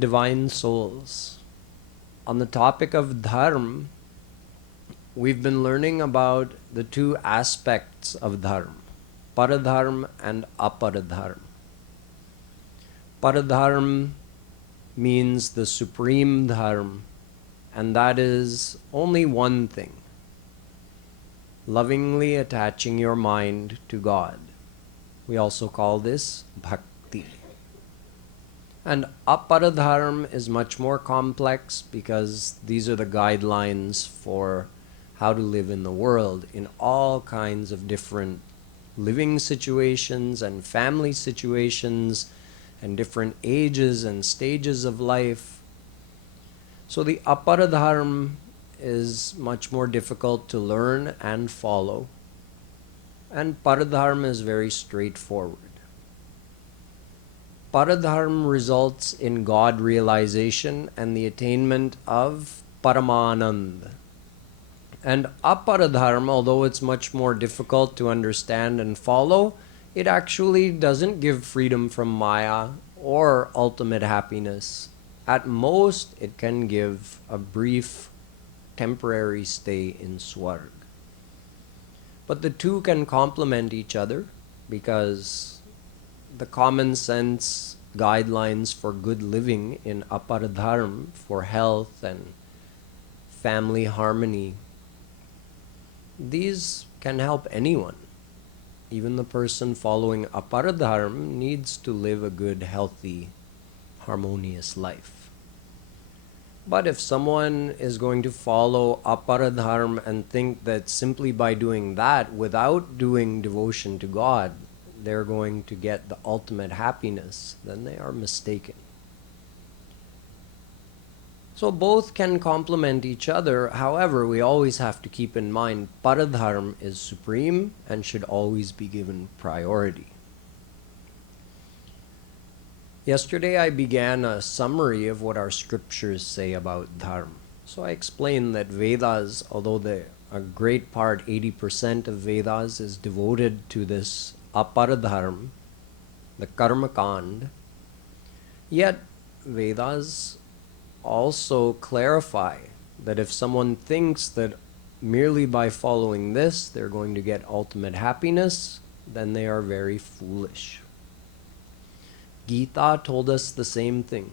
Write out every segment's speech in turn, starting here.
divine souls. On the topic of Dharm, we've been learning about the two aspects of Dharm, Paradharm and Aparadharm. Paradharm means the supreme Dharm, and that is only one thing: lovingly attaching your mind to God. We also call this bhakti. And Aparadharm is much more complex because these are the guidelines for how to live in the world in all kinds of different living situations and family situations and different ages and stages of life. So the Aparadharm is much more difficult to learn and follow, and Paradharm is very straightforward. Paradharm results in God realization and the attainment of Paramanand. And Aparadharm, although it's much more difficult to understand and follow, it actually doesn't give freedom from Maya or ultimate happiness. At most, it can give a brief, temporary stay in Swarg. But the two can complement each other because the common sense guidelines for good living in Aparadharm, for health and family harmony, these can help anyone. Even the person following Aparadharm needs to live a good, healthy, harmonious life. But if someone is going to follow Aparadharm and think that simply by doing that, without doing devotion to God, they're going to get the ultimate happiness, then they are mistaken. So both can complement each other. However, we always have to keep in mind Paradharm is supreme and should always be given priority. Yesterday I began a summary of what our scriptures say about Dharm. So I explained that Vedas, although a great part, 80% of Vedas, is devoted to this Aparadharm, the Karma Kand, yet Vedas also clarify that if someone thinks that merely by following this they're going to get ultimate happiness, then they are very foolish. Gita told us the same thing.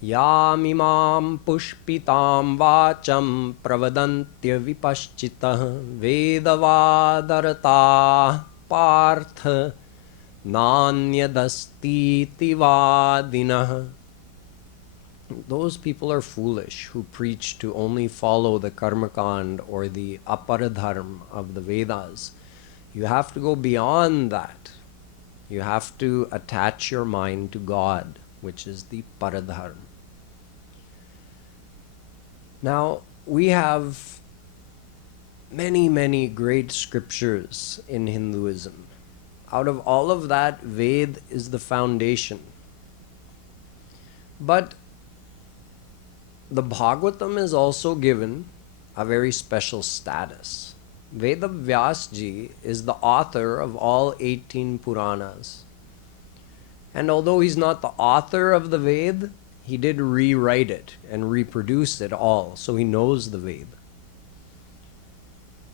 Yam imam pushpitam vacham pravadantya vipaschitah vedavadarata partha nanyadasti vadinah. Those people are foolish who preach to only follow the Karmakand or the Aparadharm of the Vedas. You have to go beyond that. You have to attach your mind to God, which is the Paradharm. Now, we have many, many great scriptures in Hinduism. Out of all of that, Ved is the foundation. But the Bhagwatam is also given a very special status. Veda Vyasji is the author of all 18 Puranas. And although he's not the author of the Ved, he did rewrite it and reproduce it all, so he knows the Ved.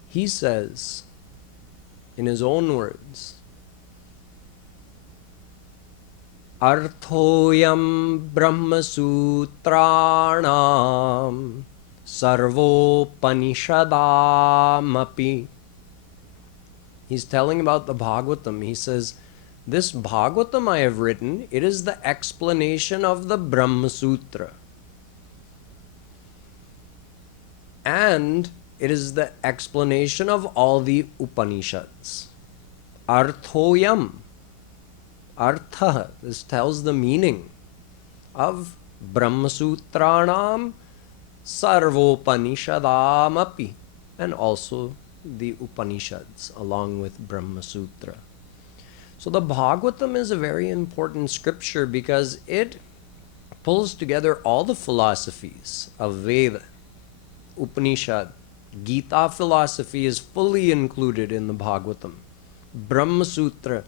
He says, in his own words, Arthoyam Brahmasutranam Sarvopanishadamapi. He's telling about the Bhagwatam. He says, this Bhagwatam I have written, it is the explanation of the Brahma Sutra. And it is the explanation of all the Upanishads. Arthoyam. Artha, this tells the meaning of Brahmasutranam Sarvopanishadamapi, and also the Upanishads along with Brahmasutra. So the Bhagwatam is a very important scripture because it pulls together all the philosophies of Veda, Upanishad. Gita philosophy is fully included in the Bhagwatam. Brahmasutra,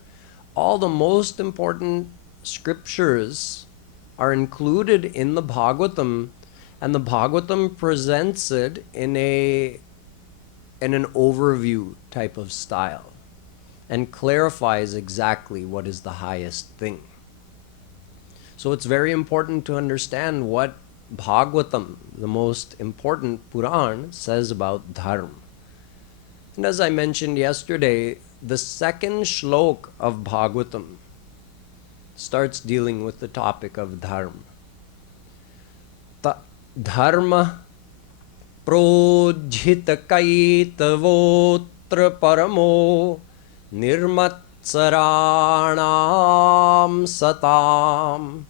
all the most important scriptures are included in the Bhagwatam, and the Bhagwatam presents it in an overview type of style and clarifies exactly what is the highest thing. So it's very important to understand what Bhagwatam, the most important Puran, says about Dharm. And as I mentioned yesterday, the second shlok of Bhagwatam starts dealing with the topic of Dharm. Dharma prodhita kaitavotra paramo nirmatsaranam satam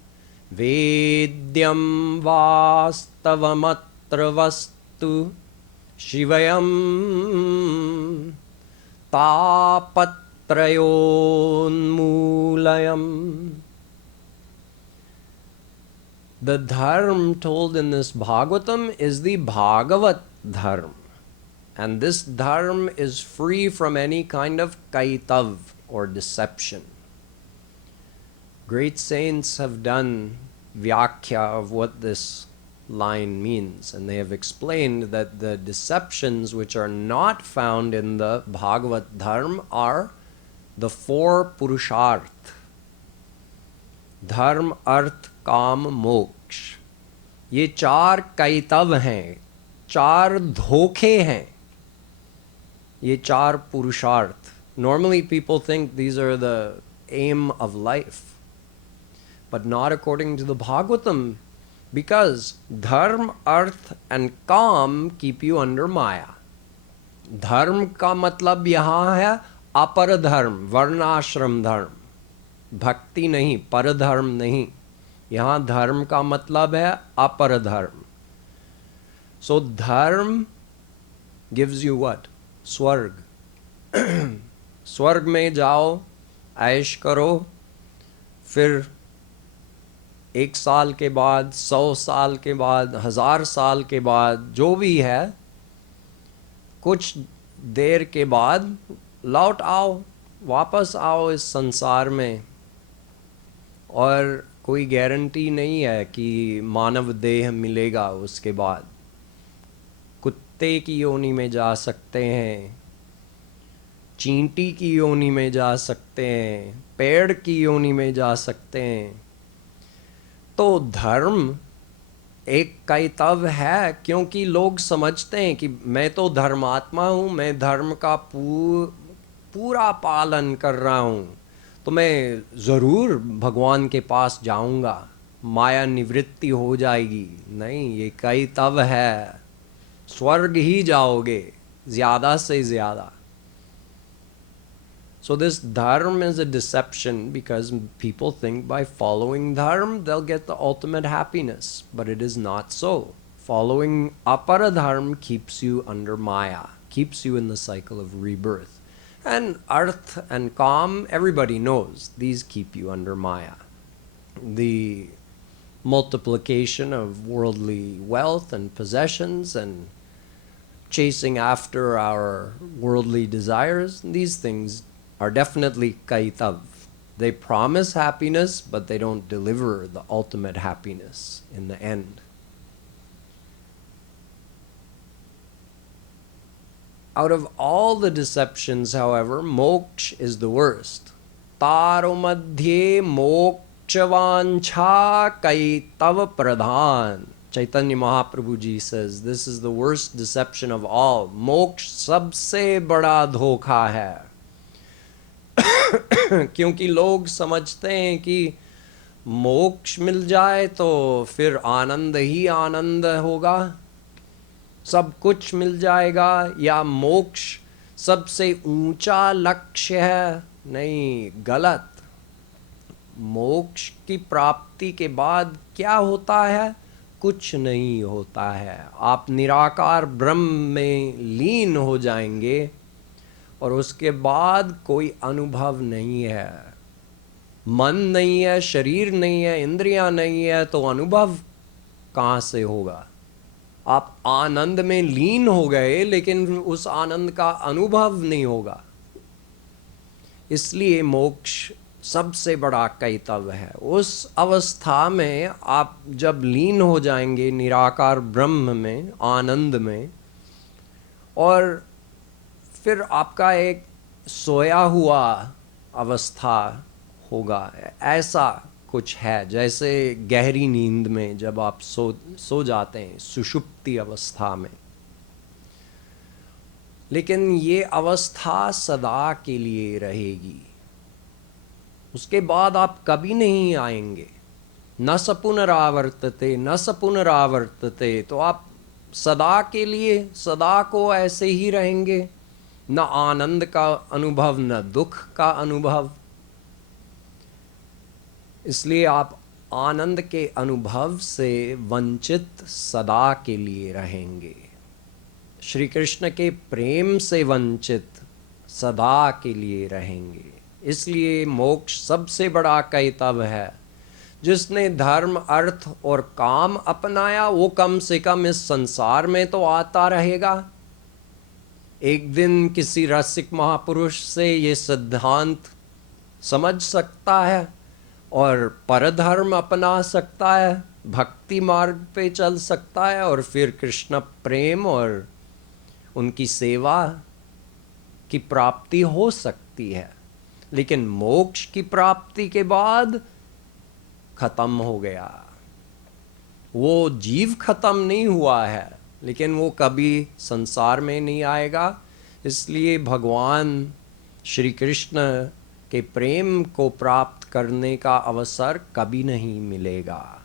vedyam vastavamatra vastu shivayam tapatrayonmulayam. The Dharm told in this Bhagwatam is the Bhagavat Dharm. And this Dharm is free from any kind of kaitav or deception. Great saints have done vyakhya of what this line means, and they have explained that the deceptions which are not found in the Bhagavat Dharm are the four purusharth: धर्म अर्थ काम मोक्ष. ये चार कैतव हैं, चार धोखे हैं, ये चार पुरुषार्थ. Normally people think these are the aim of life, but not according to the Bhagwatam, because dharm, arth and काम keep you under maya. धर्म का मतलब यहाँ है अपर धर्म, वर्णाश्रम धर्म, भक्ति नहीं, पर धर्म नहीं. यहाँ धर्म का मतलब है अपर धर्म. So धर्म gives you what? स्वर्ग. स्वर्ग में जाओ, ऐश करो, फिर 1 साल के बाद, 100 साल के बाद, 1000 साल के बाद, जो भी है, कुछ देर के बाद लौट आओ, वापस आओ इस संसार में. और कोई गारंटी नहीं है कि मानव देह मिलेगा उसके बाद. कुत्ते की योनि में जा सकते हैं, चींटी की योनि में जा सकते हैं, पेड़ की योनि में जा सकते हैं. तो धर्म एक कैतव है, क्योंकि लोग समझते हैं कि मैं तो धर्मात्मा हूँ, मैं धर्म का पूरा पालन कर रहा हूँ, तो मैं ज़रूर भगवान के पास जाऊँगा, माया निवृत्ति हो जाएगी. नहीं, ये कैतव है, स्वर्ग ही जाओगे ज़्यादा से ज़्यादा. So this dharm is a deception, because people think by following dharm they'll get the ultimate happiness, but it is not so. Following apara dharm keeps you under maya, keeps you in the cycle of rebirth. And arth and kam, everybody knows, these keep you under maya. The multiplication of worldly wealth and possessions and chasing after our worldly desires, these things are definitely kaitav. They promise happiness, but they don't deliver the ultimate happiness in the end. Out of all the deceptions, however, moksha is the worst. Taro madhye mokshavancha kaitav pradhan. Chaitanya Mahaprabhu ji says this is the worst deception of all. Moksha sabse bada dhokha hai. क्योंकि लोग समझते हैं कि मोक्ष मिल जाए तो फिर आनंद ही आनंद होगा, सब कुछ मिल जाएगा, या मोक्ष सबसे ऊंचा लक्ष्य है. नहीं, गलत. मोक्ष की प्राप्ति के बाद क्या होता है? कुछ नहीं होता है. आप निराकार ब्रह्म में लीन हो जाएंगे और उसके बाद कोई अनुभव नहीं है. मन नहीं है, शरीर नहीं है, इंद्रियां नहीं है, तो अनुभव कहाँ से होगा? आप आनंद में लीन हो गए, लेकिन उस आनंद का अनुभव नहीं होगा. इसलिए मोक्ष सबसे बड़ा कर्तव्य है। उस अवस्था में आप जब लीन हो जाएंगे निराकार ब्रह्म में, आनंद में, और फिर आपका एक सोया हुआ अवस्था होगा। ऐसा कुछ है जैसे गहरी नींद में जब आप सो जाते हैं, सुषुप्ति अवस्था में। लेकिन ये अवस्था सदा के लिए रहेगी, उसके बाद आप कभी नहीं आएंगे। न स पुनरावर्तते, न स पुनरावर्तते, तो आप सदा के लिए, सदा को ऐसे ही रहेंगे। न आनंद का अनुभव, न दुख का अनुभव। इसलिए आप आनंद के अनुभव से वंचित सदा के लिए रहेंगे। श्री कृष्ण के प्रेम से वंचित सदा के लिए रहेंगे। इसलिए मोक्ष सबसे बड़ा कर्तव्य है। जिसने धर्म, अर्थ और काम अपनाया वो कम से कम इस संसार में तो आता रहेगा। एक दिन किसी रसिक महापुरुष से ये सिद्धांत समझ सकता है और परधर्म अपना सकता है, भक्ति मार्ग पे चल सकता है, और फिर कृष्ण प्रेम और उनकी सेवा की प्राप्ति हो सकती है। लेकिन मोक्ष की प्राप्ति के बाद खत्म हो गया। वो जीव खत्म नहीं हुआ है, लेकिन वो कभी संसार में नहीं आएगा। इसलिए भगवान श्री कृष्ण के प्रेम को प्राप्त करने का अवसर कभी नहीं मिलेगा।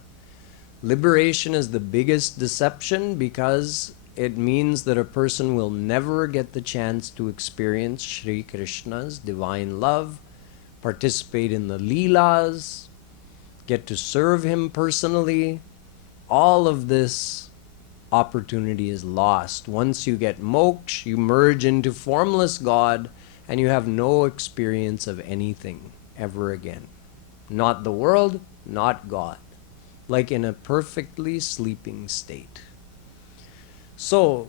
Liberation is the biggest deception because it means that a person will never get the chance to experience Shri Krishna's divine love, participate in the Leelas, get to serve him personally. All of this opportunity is lost. Once you get moksha, you merge into formless God and you have no experience of anything ever again. Not the world, not God. Like in a perfectly sleeping state. So,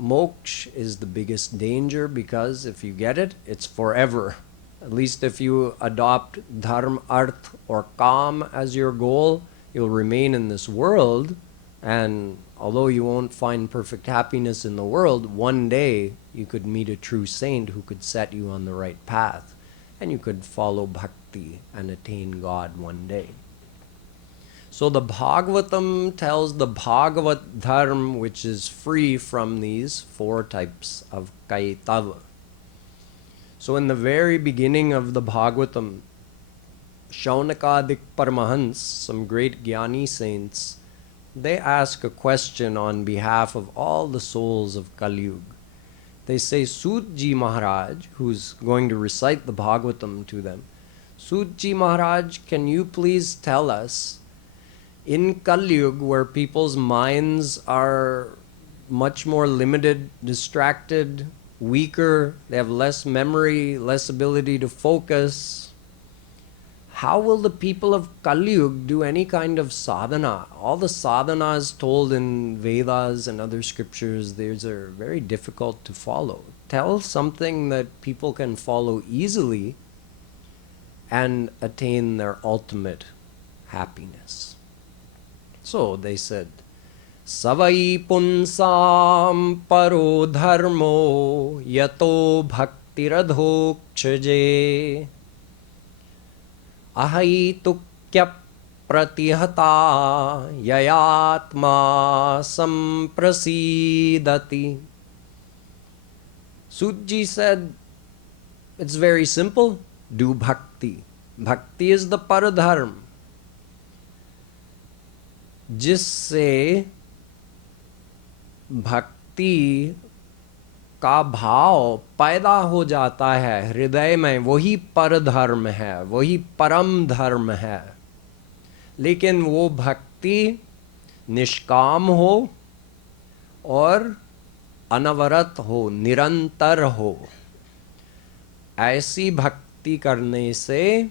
moksha is the biggest danger because if you get it, it's forever. At least if you adopt dharm, arth, or kam as your goal, you'll remain in this world, and although you won't find perfect happiness in the world, one day you could meet a true saint who could set you on the right path, and you could follow bhakti and attain God one day. So the Bhagwatam tells the Bhagavat Dharm, which is free from these four types of kaitava. So in the very beginning of the Bhagwatam, Shaunakadik Paramahans, some great Jnani saints, they ask a question on behalf of all the souls of Kali Yuga. They say, Sutji Maharaj, who's going to recite the Bhagwatam to them, Sutji Maharaj, can you please tell us, in Kali Yuga, where people's minds are much more limited, distracted, weaker, they have less memory, less ability to focus, how will the people of Kali Yuga do any kind of sadhana? All the sadhanas told in Vedas and other scriptures, these are very difficult to follow. Tell something that people can follow easily and attain their ultimate happiness. So they said, Savai punsam paro dharmo yato bhaktiradhokshaje ahai tukya pratihata yayatma samprasidati. Sutji said, it's very simple, do bhakti. Bhakti is the paradharma. जिससे भक्ति का भाव पैदा हो जाता है हृदय में, वही परधर्म है, वही परम धर्म है। लेकिन वो भक्ति निष्काम हो और अनवरत हो, निरंतर हो। ऐसी भक्ति करने से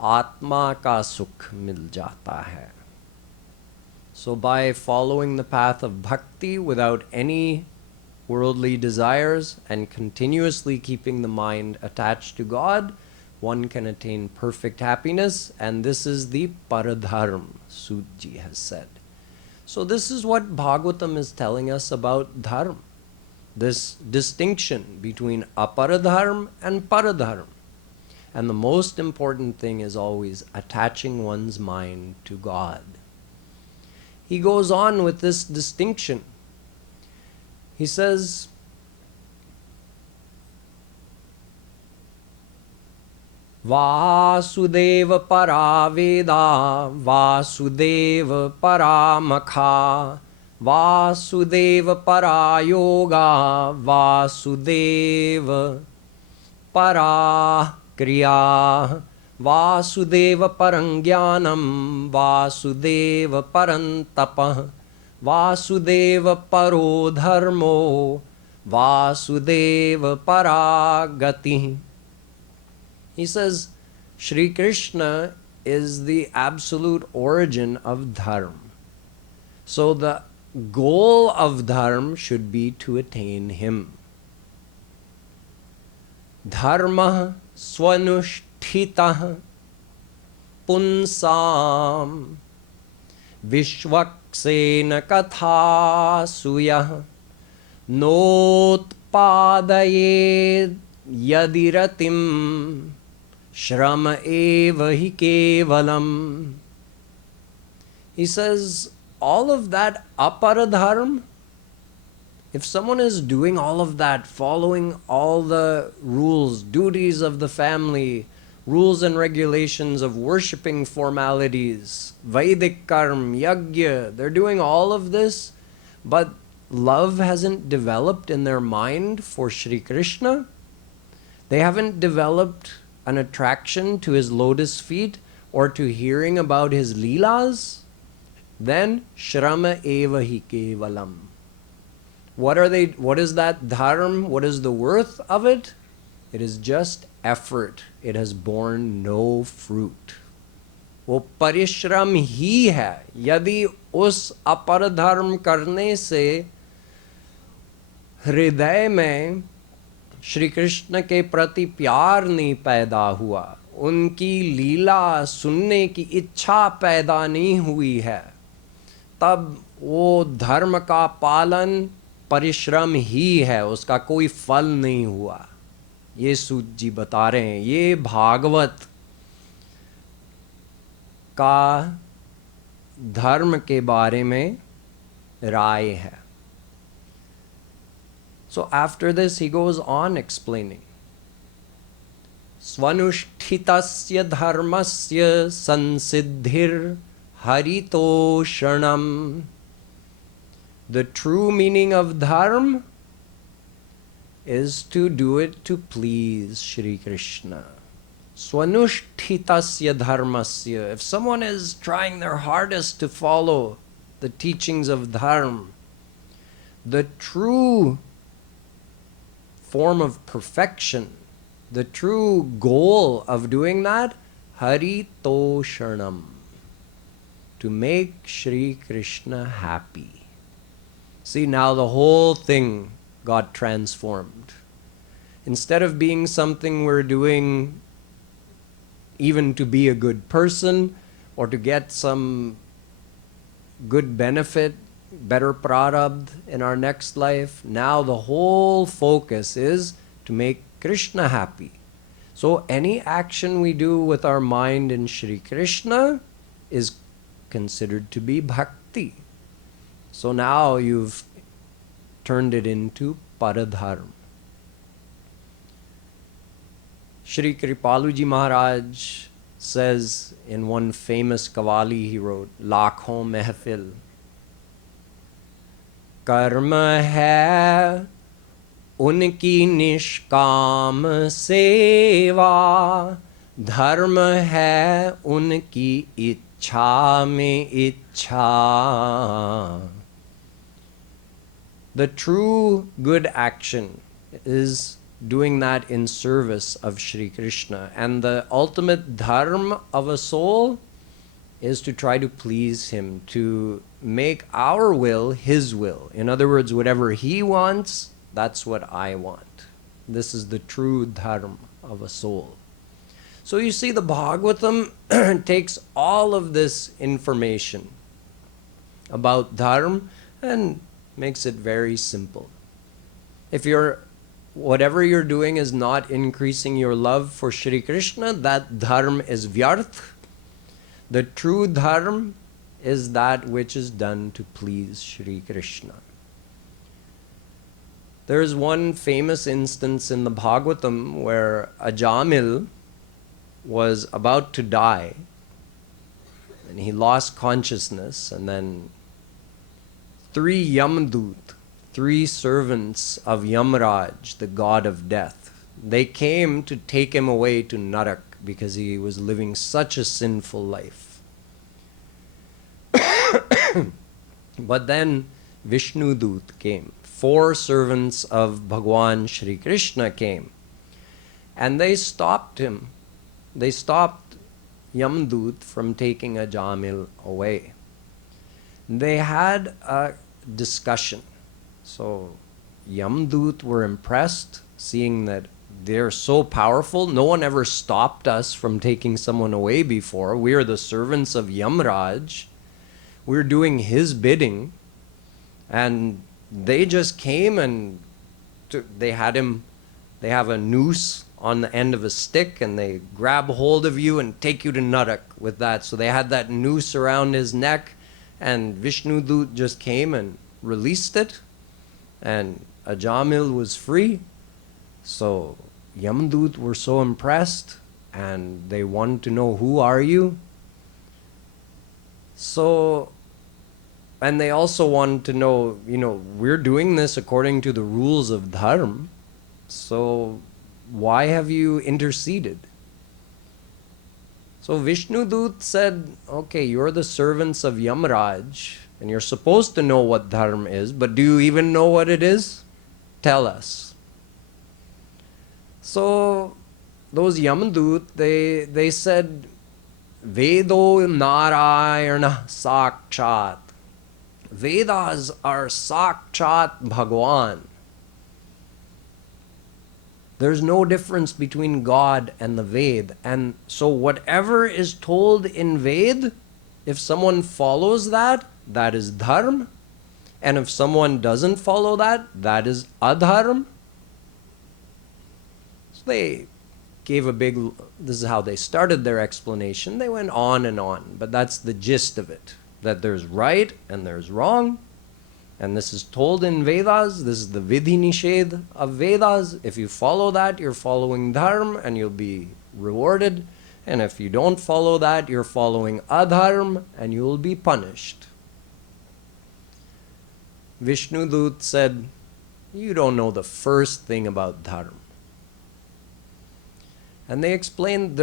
आत्मा का सुख मिल जाता है। So by following the path of bhakti without any worldly desires and continuously keeping the mind attached to God, one can attain perfect happiness, and this is the paradharm, Sudji has said. So this is what Bhagwatam is telling us about dharm, this distinction between aparadharm and paradharm. And the most important thing is always attaching one's mind to God. He goes on with this distinction. He says, Vasudeva paraveda, Vasudeva paramakha, Vasudeva parayoga, Vasudeva parakriya, Vasudeva parangyanam, Vasudeva parantapa, Vasudeva paro dharmo, Vasudeva paragati. He says, Shri Krishna is the absolute origin of dharm. So the goal of dharm should be to attain him. Dharma swanushtita punsam vishvaksena katha suyah notpadayed yadiratim Shrama eva hi kevalam. He says, all of that aparadharm, if someone is doing all of that, following all the rules, duties of the family, rules and regulations of worshipping formalities, Vedic karm, yagya, they're doing all of this, but love hasn't developed in their mind for Shri Krishna. They haven't developed an attraction to his lotus feet or to hearing about his leelas, then shrama eva hi kevalam. What is that dharm? What is the worth of it? It is just effort. It has borne no fruit. वो परिश्रम ही है. यदि उस अपर धर्म करने से हृदय में श्री कृष्ण के प्रति प्यार नहीं पैदा हुआ, उनकी लीला सुनने की इच्छा पैदा नहीं हुई है, तब वो धर्म का पालन परिश्रम ही है, उसका कोई फल नहीं हुआ. ये सूत जी बता रहे हैं. ये भागवत का धर्म के बारे में राय है. So after this he goes on explaining. Svanushthitasya dharmasya sansiddhir haritoshanam. The true meaning of dharma is to do it to please Shri Krishna. Svanushthitasya dharmasya. If someone is trying their hardest to follow the teachings of dharma, the true form of perfection, the true goal of doing that, haritoshanam, to make Shri Krishna happy. See, now the whole thing got transformed. Instead of being something we're doing even to be a good person or to get some good benefit, better prarabdha in our next life, now the whole focus is to make Krishna happy. So any action we do with our mind in Shri Krishna is considered to be bhakti. So now you've turned it into paradharma. Shree Kripaluji Maharaj says in one famous kavali he wrote, Lakhon mehfil, कर्म है उनकी निष्काम सेवा, धर्म है उनकी इच्छा में इच्छा. The true good action is doing that in service of Shri Krishna, and the ultimate dharma of a soul is to try to please him, to make our will his will. In other words, whatever he wants, that's what I want. This is the true dharma of a soul. So you see, the Bhagwatam takes all of this information about Dharm and makes it very simple. If whatever you're doing is not increasing your love for Shri Krishna, that Dharm is vyarth. The true Dharm is that which is done to please Shri Krishna. There is one famous instance in the Bhagwatam where Ajamil was about to die and he lost consciousness, and then 3 Yamdut, 3 servants of Yamraj, the god of death, they came to take him away to Narak because he was living such a sinful life. But then Vishnu Dut came. 4 servants of Bhagwan Shri Krishna came, and they stopped him. They stopped Yamdut from taking Ajamil away. They had a discussion. So Yamdut were impressed, seeing that they're so powerful. No one ever stopped us from taking someone away before. We are the servants of Yamraj. We're doing his bidding. And they just came and they have a noose on the end of a stick, and they grab hold of you and take you to Narak with that. So they had that noose around his neck, and Vishnu Dut just came and released it, and Ajamil was free. So Yamdut were so impressed, and they wanted to know, who are you? So, and they also wanted to know, we're doing this according to the rules of Dharm, so why have you interceded? So Vishnu Dut said, okay, you're the servants of Yamraj, and you're supposed to know what Dharm is, but do you even know what it is? Tell us. So those Yamdut, they said, Vedo Narayana Sakshat. Vedas are Sakshat Bhagwan. There's no difference between God and the Ved. And so whatever is told in Ved, if someone follows that, that is Dharm. And if someone doesn't follow that, that is Adharm. So they gave this is how they started their explanation. They went on and on, but that's the gist of it. That there's right and there's wrong. And this is told in Vedas. This is the Vidhi Nishedh of Vedas. If you follow that, you're following Dharm and you'll be rewarded. And if you don't follow that, you're following Adharm and you'll be punished. Vishnu Dut said, you don't know the first thing about Dharm. And they explained,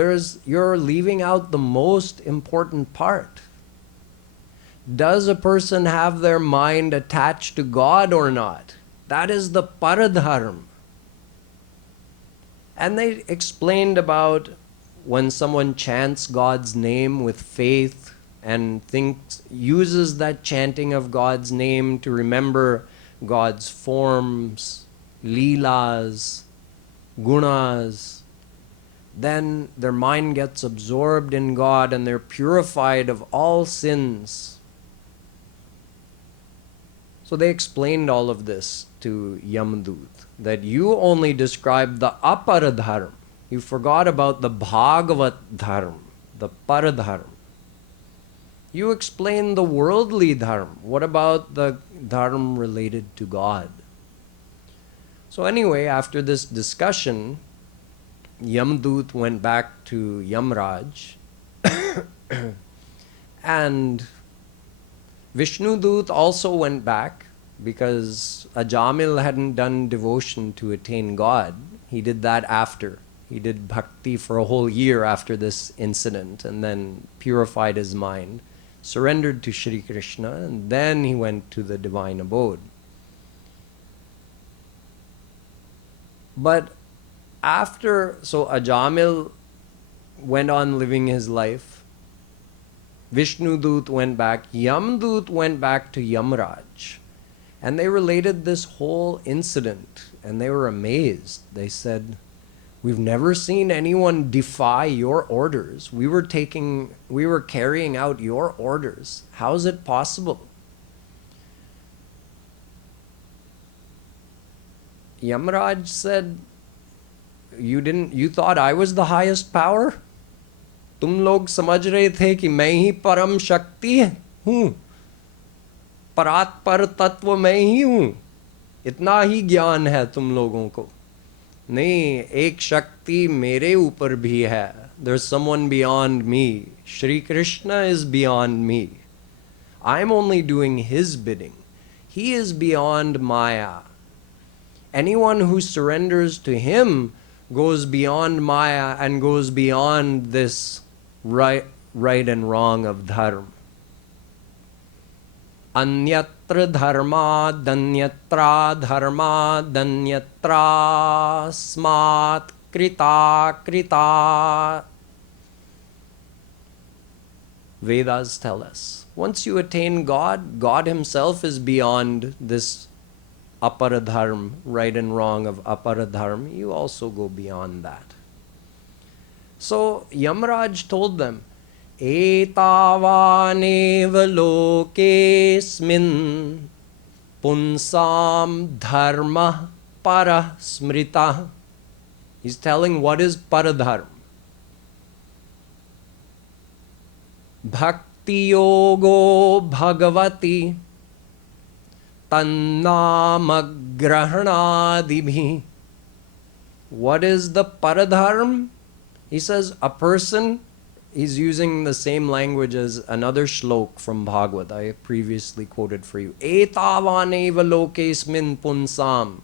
you're leaving out the most important part. Does a person have their mind attached to God or not? That is the paradharm. And they explained about when someone chants God's name with faith and uses that chanting of God's name to remember God's forms, leelas, gunas, then their mind gets absorbed in God and they're purified of all sins. So they explained all of this to Yamdut, that you only described the aparadharm. You forgot about the Bhagavat dharm, the paradharm. You explained the worldly dharm. What about the dharm related to God? So anyway, after this discussion, Yamdut went back to Yamraj and Vishnu Dut also went back because Ajamil hadn't done devotion to attain God. He did that after. He did bhakti for a whole year after this incident and then purified his mind, surrendered to Shri Krishna, and then he went to the divine abode. But so Ajamil went on living his life. Vishnu Dut went back. Yamdut went back to Yamraj. And they related this whole incident and they were amazed. They said, We've never seen anyone defy your orders. We were carrying out your orders. How is it possible? Yamaraj said, you thought I was the highest power? तुम लोग समझ रहे थे कि मैं ही परम शक्ति हूँ, परात्पर तत्व मैं ही हूँ, इतना ही ज्ञान है तुम लोगों को? नहीं, एक शक्ति मेरे ऊपर भी है. There's someone beyond me. Shri Krishna is beyond me. I'm only doing his bidding. He is beyond Maya. Anyone who surrenders to him goes beyond Maya and goes beyond this right and wrong of Dharm. Anyatra dharma danyatra dharma danyatra smat krita krita. Vedas tell us, once you attain God, God himself is beyond this aparadharma, right and wrong of aparadharma. You also go beyond that. So Yamaraj told them, Etavaneva lokesmin punsam dharma parasmrita. He's telling what is paradharma. Bhakti yogo bhagavati tannamagrahanadibhi. What is the paradharma? He says a person, he's using the same language as another shlok from Bhagavad I previously quoted for you. Etavaneva lokesmin punsam.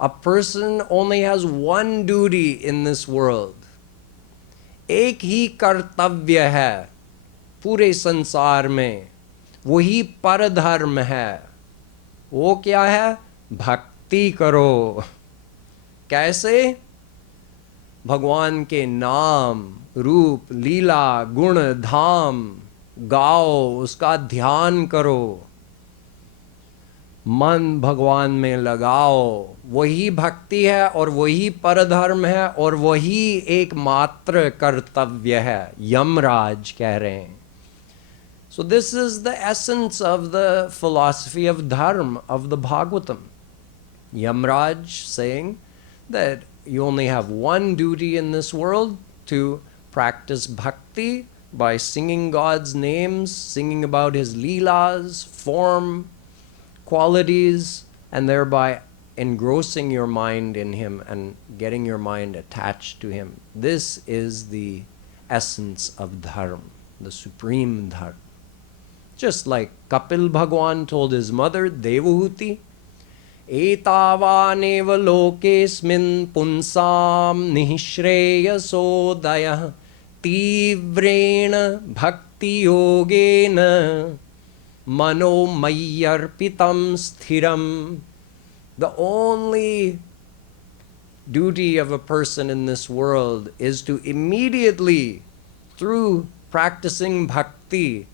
A person only has one duty in this world. एक ही कर्तव्य है पूरे संसार में, वही परधर्म है. वो क्या है? भक्ति करो. कैसे? भगवान के नाम, रूप, लीला, गुण, धाम गाओ, उसका ध्यान करो, मन भगवान में लगाओ. वही भक्ति है और वही परधर्म है और वही एकमात्र कर्तव्य है. यमराज कह रहे हैं. So this is the essence of the philosophy of Dharm, of the Bhagwatam. Yamraj saying that you only have one duty in this world, to practice bhakti by singing God's names, singing about his leelas, form, qualities, and thereby engrossing your mind in him and getting your mind attached to him. This is the essence of Dharm, the supreme Dharm. Just like Kapil Bhagwan told his mother, Devahuti, Etavaneva lokesmin punsam nihshreyasodaya tivrena bhakti yogena mano mayyarpitam sthiram. The only duty of a person in this world is to immediately, through practicing bhakti,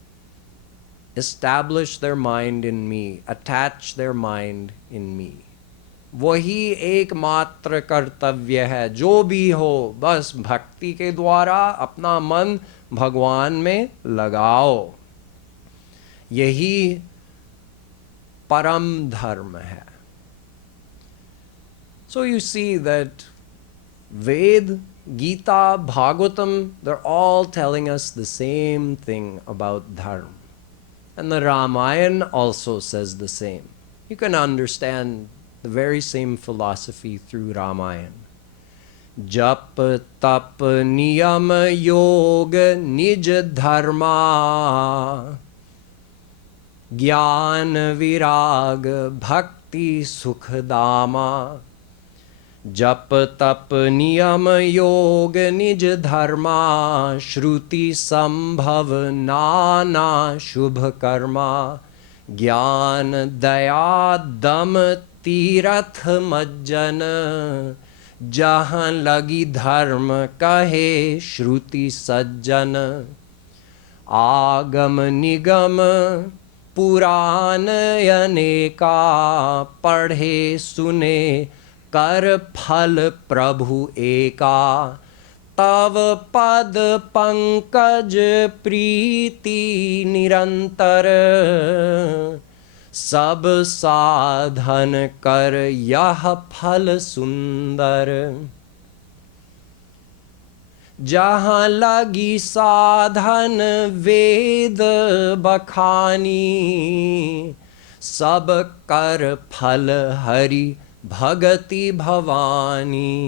establish their mind in me, attach their mind in me. वही एकमात्र कर्तव्य है. जो भी हो, बस भक्ति के द्वारा अपना मन भगवान में लगाओ. यही परम धर्म है. So you see that Ved, Gita, Bhagwatam, they're all telling us the same thing about Dharm. And the Ramayana also says the same. You can understand the very same philosophy through Ramayana. Jap tap niyam yoga nij dharma Gyan virag bhakti sukhdama. Jap tap niyam yoga nij dharma shruti sambhav nana shubh karma Gyan daya dam tirath majjan Jahan lagi dharma kahe shruti sajjan. Agam nigam पुराण अनेका पढ़े सुने कर फल प्रभु एका, तव पद पंकज प्रीति निरंतर, सब साधन कर यह फल सुंदर। जहाँ लगी साधन वेद बखानी, सब कर फल हरि भगति भवानी।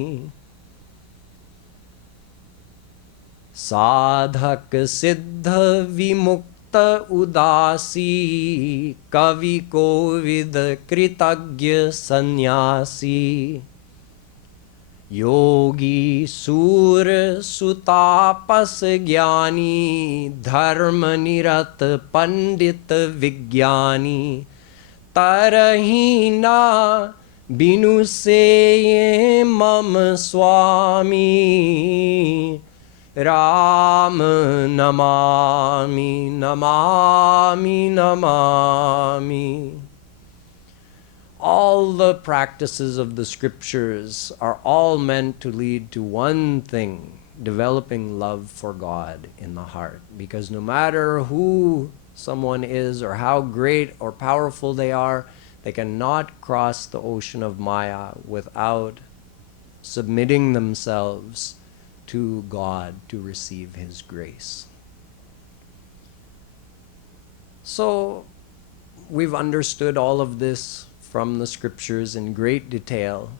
साधक सिद्ध विमुक्त उदासी, कवि कोविद कृतज्ञ सन्यासी। योगी सूर सुतापस ज्ञानी, धर्म निरत पंडित विज्ञानी। तरही ना बिनु से ये मम स्वामी, Ram Namami Namami Namami. All the practices of the scriptures are all meant to lead to one thing, developing love for God in the heart. Because no matter who someone is or how great or powerful they are, they cannot cross the ocean of Maya without submitting themselves to God to receive His grace. So, we've understood all of this from the scriptures in great detail.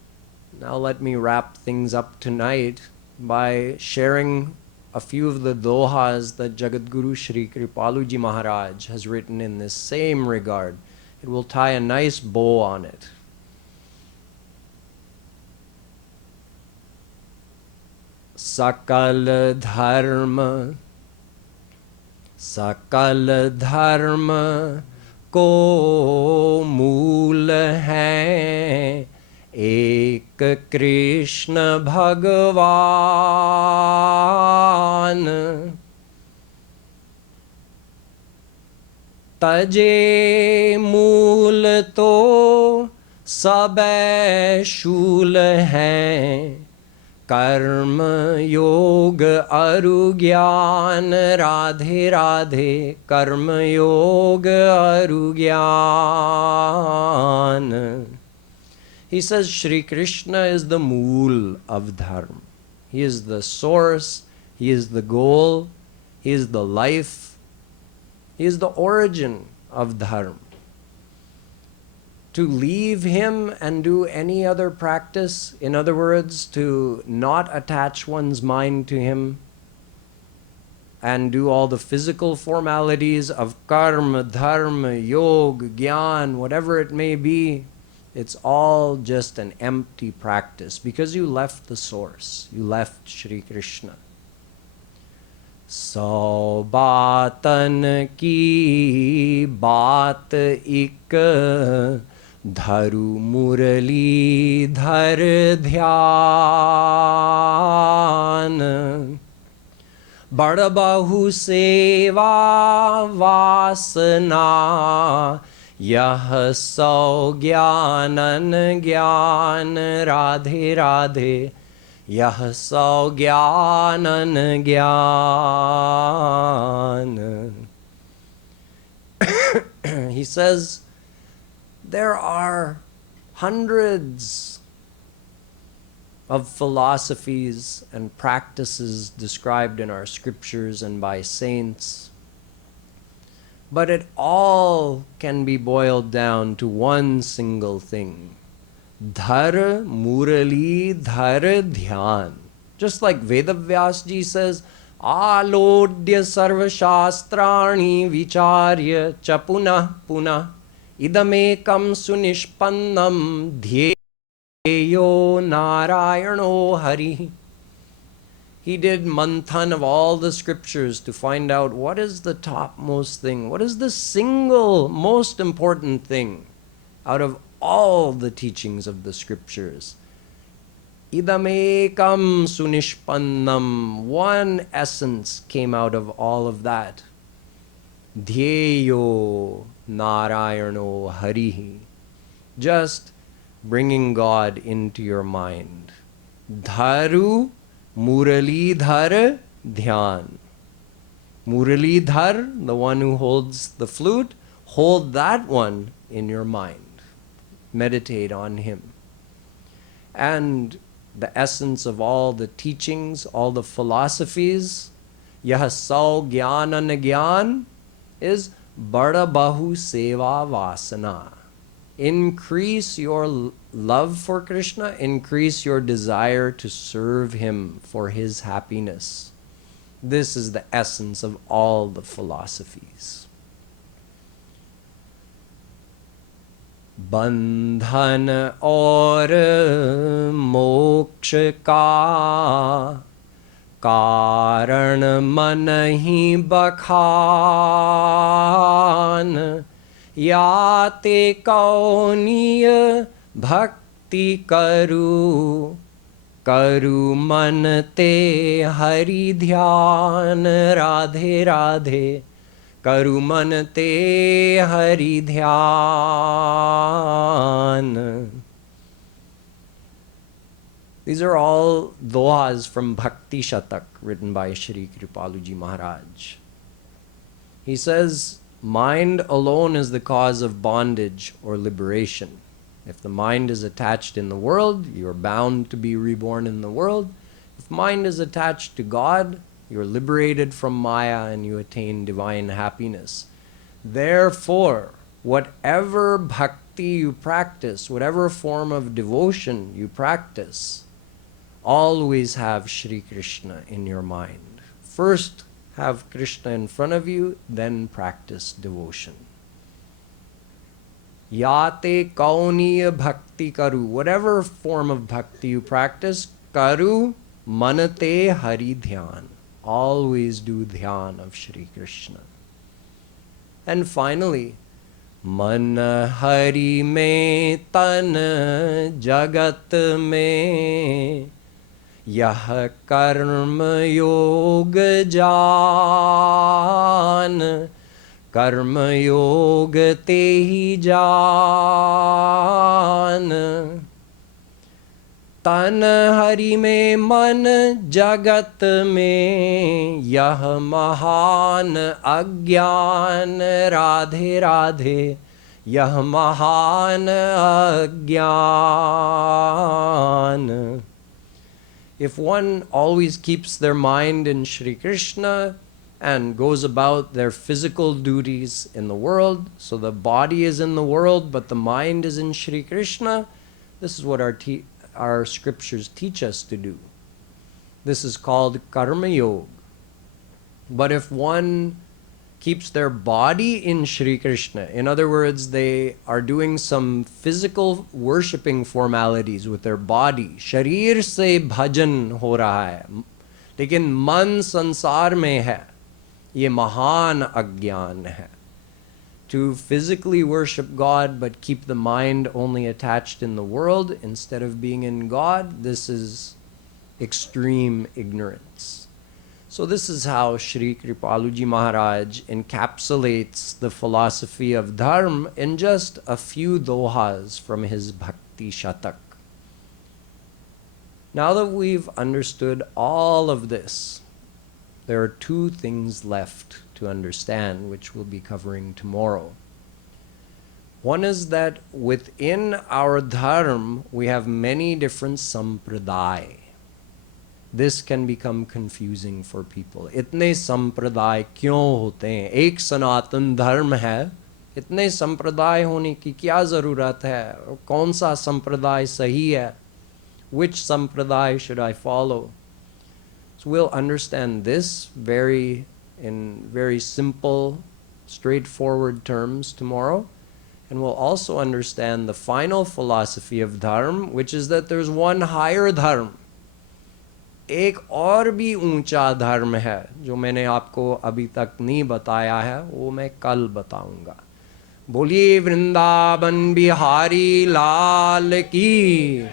Now let me wrap things up tonight by sharing a few of the dohas that Jagadguru Shree Kripaluji Maharaj has written in this same regard. It will tie a nice bow on it. Sakal dharma को मूल है एक कृष्ण भगवान। तजे मूल तो सबे शूल हैं, कर्म योग अरु ज्ञान। राधे राधे कर्म योग अरु ज्ञान। He says Shri Krishna is the mool of Dharm. He is the source, He is the goal, He is the life, He is the origin of Dharm. To leave Him and do any other practice, in other words, to not attach one's mind to Him and do all the physical formalities of karma, dharma, yoga, jnana, whatever it may be, it's all just an empty practice because you left the source, you left Shri Krishna. सौ बातन की बात एक, धरु मुरली धर ध्यान। बड़ बहु सेवा वासना, यह सौ ज्ञानन ज्ञान। राधे राधे यह सौ ज्ञानन ज्ञान। He says there are hundreds of philosophies and practices described in our scriptures and by saints, but it all can be boiled down to one single thing: Dhar Murali Dhar Dhyan. Just like Vedavyasji says, Alodya Sarva Shastrani Vicharya Chapuna Puna Idamekam Sunishpannam Dhyeyo Narayano Hari. He did manthan of all the scriptures to find out what is the topmost thing, what is the single most important thing out of all the teachings of the scriptures. Idamekam sunishpannam, one essence came out of all of that. Dhyeyo Narayano Harihi. Just bringing God into your mind. Dharu Murali Dhar Dhyan. Murali Dhar, the one who holds the flute, hold that one in your mind. Meditate on him. And the essence of all the teachings, all the philosophies, yah sau gyan anagyan, is bada bahu seva vasana. Increase your love for Krishna, increase your desire to serve him for his happiness. This is the essence of all the philosophies. Bandhan aur moksha ka karan man hi bakhan याते कौनीय भक्ति करू करू मन ते हरि ध्यान राधे राधे करू मन ते हरि ध्यान. These are all dohas from Bhakti Shatak written by Shree Kripaluji Maharaj. He says, mind alone is the cause of bondage or liberation. If the mind is attached in the world, you are bound to be reborn in the world. If mind is attached to God, you are liberated from Maya and you attain divine happiness. Therefore, whatever bhakti you practice, whatever form of devotion you practice, always have Shri Krishna in your mind. First, have Krishna in front of you, then practice devotion. Yate kauniya bhakti karu. Whatever form of bhakti you practice, karu manate hari dhyan. Always do dhyan of Shri Krishna. And finally, man hari mein tan jagat mein यह कर्म योग जान कर्म योग ते ही जान तन हरि में मन जगत में यह महान अज्ञान राधे राधे यह महान अज्ञान. If one always keeps their mind in Shri Krishna and goes about their physical duties in the world, so the body is in the world but the mind is in Shri Krishna, this is what our scriptures teach us to do. This is called karma yoga. But if one keeps their body in Shri Krishna, in other words, they are doing some physical worshipping formalities with their body, sharir se bhajan ho raha hai, lekin man sansar mein hai, ye mahan agyan hai. To physically worship God but keep the mind only attached in the world instead of being in God, this is extreme ignorance. So this is how Shree Kripaluji Maharaj encapsulates the philosophy of Dharm in just a few dohas from his Bhakti Shatak. Now that we've understood all of this, there are two things left to understand, which we'll be covering tomorrow. One is that within our Dharm, we have many different sampradaya. This can become confusing for people. इतने संप्रदाय क्यों होते हैं? एक सनातन धर्म है, इतने संप्रदाय होने की क्या ज़रूरत है? कौन सा संप्रदाय सही है? Which sampradaya should I follow? So we'll understand this in very simple, straightforward terms tomorrow. And we'll also understand the final philosophy of Dharm, which is that there's one higher Dharm. एक और भी ऊंचा धर्म है जो मैंने आपको अभी तक नहीं बताया है, वो मैं कल बताऊंगा. बोलिए वृंदावन बिहारी लाल की.